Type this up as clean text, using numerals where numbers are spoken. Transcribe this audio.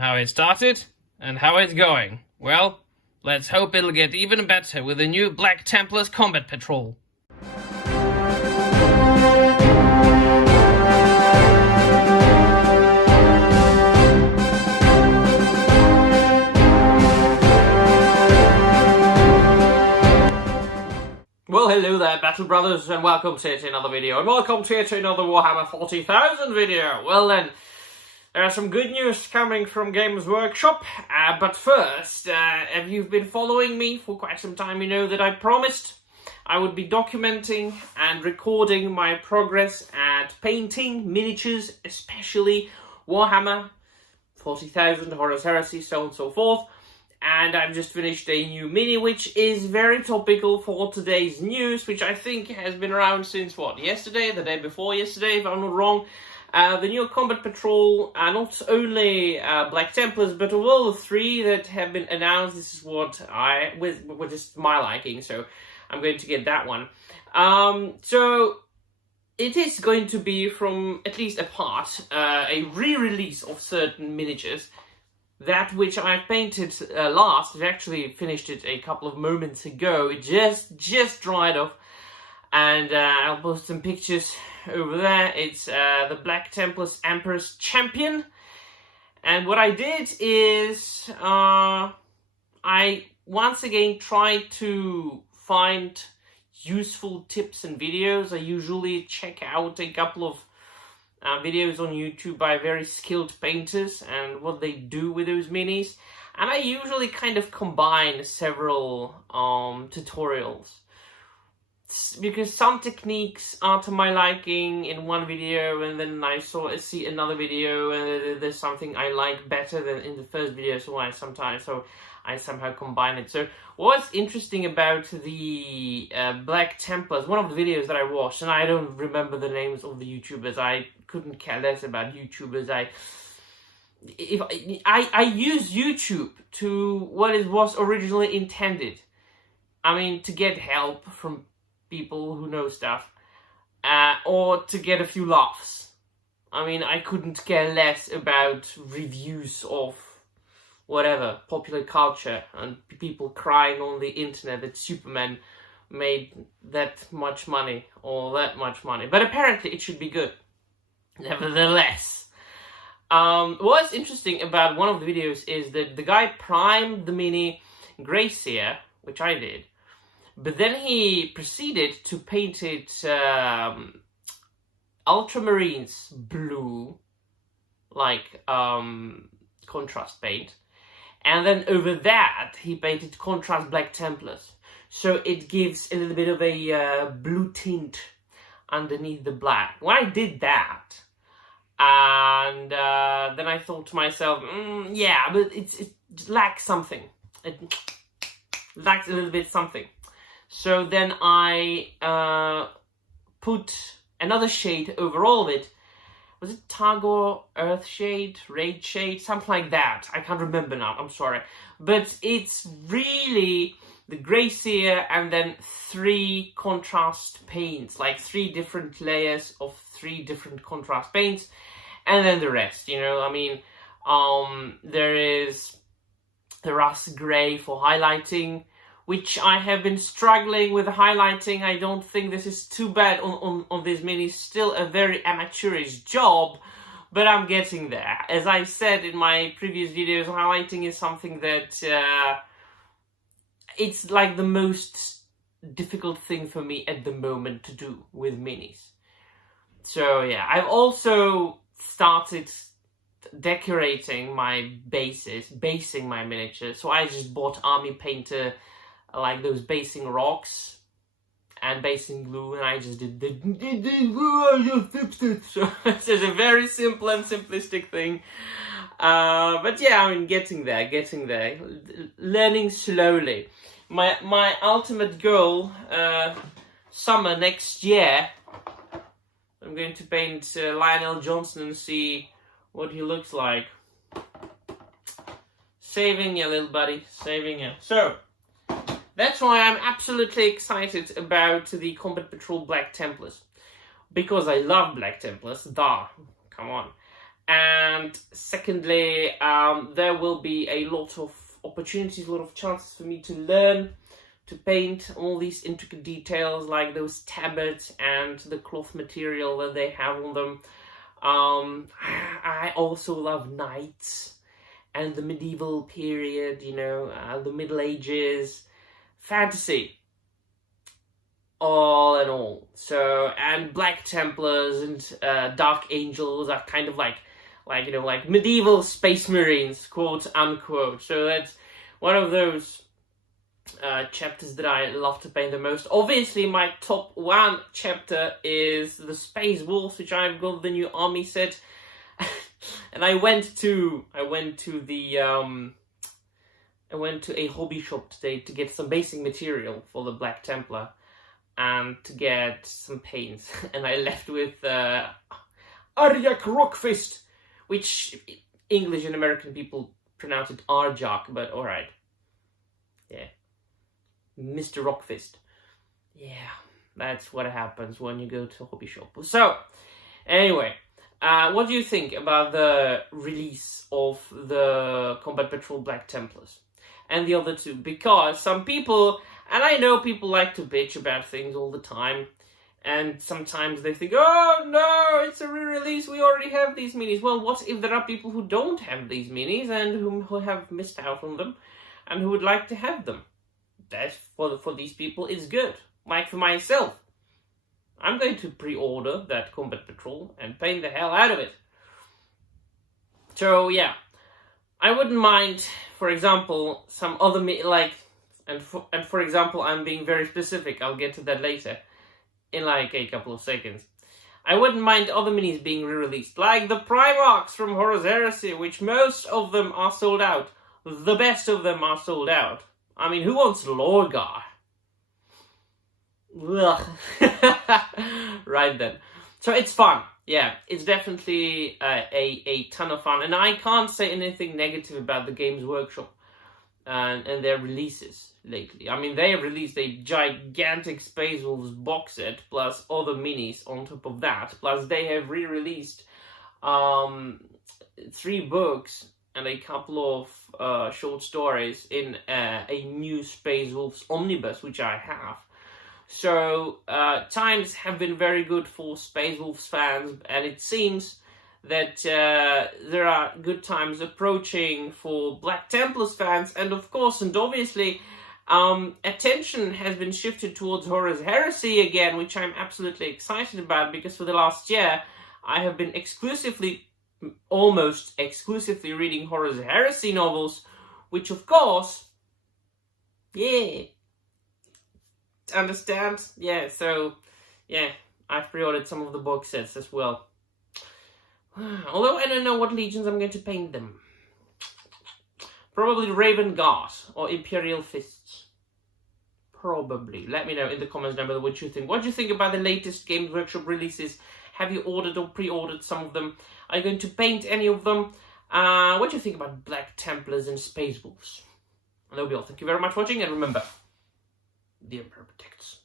how it started and how it's going. Well, let's hope it'll get even better with the new Black Templars Combat Patrol. Well, hello there, Battle Brothers, and welcome to another video, and welcome to another Warhammer 40,000 video. Well then, there are some good news coming from Games Workshop, but first, if you've been following me for quite some time, you know that I promised I would be documenting and recording my progress at painting miniatures, especially Warhammer 40,000, Horus Heresy, so on and so forth. And I've just finished a new mini, which is very topical for today's news, which I think has been around since, what, yesterday, the day before yesterday, if I'm not wrong. The new Combat Patrol, not only Black Templars, but of all the three that have been announced, this is what which is my liking, so I'm going to get that one. So it is going to be, from at least a part, a re-release of certain miniatures. That which I painted last, I actually finished it a couple of moments ago. It just dried off, and I'll post some pictures over there. It's the Black Templars Emperor's Champion, and what I did is I once again tried to find useful tips and videos. I usually check out a couple of videos on YouTube by very skilled painters and what they do with those minis, and I usually kind of combine several tutorials, because some techniques are to my liking in one video, and then I see another video and there's something I like better than in the first video, so I somehow combine it. So what's interesting about the Black Templars, one of the videos that I watched, and I don't remember the names of the YouTubers, I couldn't care less about YouTubers. I use YouTube to what it was originally intended. I mean, to get help from people who know stuff, or to get a few laughs. I mean, I couldn't care less about reviews of whatever, popular culture, and people crying on the internet that Superman made that much money, or that much money. But apparently it should be good. Nevertheless, what's interesting about one of the videos is that the guy primed the mini Gracia, which I did, but then he proceeded to paint it Ultramarines blue, like contrast paint, and then over that he painted contrast Black Templars, so it gives a little bit of a blue tint underneath the black. When I did that, and then I thought to myself, yeah, but it lacks something. It lacks a little bit something. So then I put another shade over all of it. Was it Tagore Earth Shade, Raid Shade, something like that? I can't remember now, I'm sorry. But it's really the Gracia and then 3 contrast paints, like 3 different layers of 3 different contrast paints, and then the rest, you know. I mean, there is the rust grey for highlighting, which I have been struggling with highlighting. I don't think this is too bad on this mini. Still a very amateurish job, but I'm getting there. As I said in my previous videos, highlighting is something that it's like the most difficult thing for me at the moment to do with minis. So yeah, I've also started decorating my basing my miniatures. So I just bought Army Painter, like those basing rocks and basing glue, and I just did so it's just a very simple and simplistic thing. But yeah, I mean, getting there, learning slowly. My ultimate goal, summer next year, I'm going to paint Lionel Johnson and see what he looks like. Saving you, little buddy, saving you. So that's why I'm absolutely excited about the Combat Patrol Black Templars, because I love Black Templars. Come on. And secondly, there will be a lot of opportunities, a lot of chances for me to learn to paint all these intricate details, like those tabards and the cloth material that they have on them. I also love knights and the medieval period, you know, the Middle Ages, fantasy, all in all. So, and Black Templars and Dark Angels are kind of like you know, like medieval space marines, quote unquote. So that's one of those chapters that I love to paint the most. Obviously, my top one chapter is the Space Wolves, which I've got the new army set. And I went to a hobby shop today to get some basic material for the Black Templar and to get some paints. And I left with Arjak Rockfist, which English and American people pronounce it Arjak, but alright. Yeah. Mr. Rockfist. Yeah, that's what happens when you go to a hobby shop. So, anyway, what do you think about the release of the Combat Patrol Black Templars and the other two? Because some people, and I know people like to bitch about things all the time, and sometimes they think, oh no, it's a re-release, we already have these minis. Well, what if there are people who don't have these minis and who have missed out on them and who would like to have them? That for these people is good. Like for myself, I'm going to pre-order that Combat Patrol and paint the hell out of it. So yeah, I wouldn't mind, for example, some other and for example, I'm being very specific. I'll get to that later in like a couple of seconds. I wouldn't mind other minis being re-released, like the Primarchs from Horus Heresy, which most of them are sold out. The best of them are sold out. I mean, who wants Lorgar? Ugh. Right then. So it's fun. Yeah, it's definitely a ton of fun. And I can't say anything negative about the Games Workshop and their releases lately. I mean, they have released a gigantic Space Wolves box set, plus other minis on top of that. Plus they have re-released 3 books and a couple of short stories in a new Space Wolves omnibus, which I have. So times have been very good for Space Wolves fans, and it seems that there are good times approaching for Black Templars fans, and of course, and obviously, attention has been shifted towards Horus Heresy again, which I'm absolutely excited about, because for the last year, I have been almost exclusively reading Horus Heresy novels, which of course, yeah, understand? Yeah, so, yeah, I've pre-ordered some of the box sets as well. Although I don't know what legions I'm going to paint them. Probably Raven Guard or Imperial Fists. Probably. Let me know in the comments down below what you think. What do you think about the latest Games Workshop releases? Have you ordered or pre-ordered some of them? Are you going to paint any of them? What do you think about Black Templars and Space Wolves? And that'll be all. Thank you very much for watching, and remember, the Emperor protects.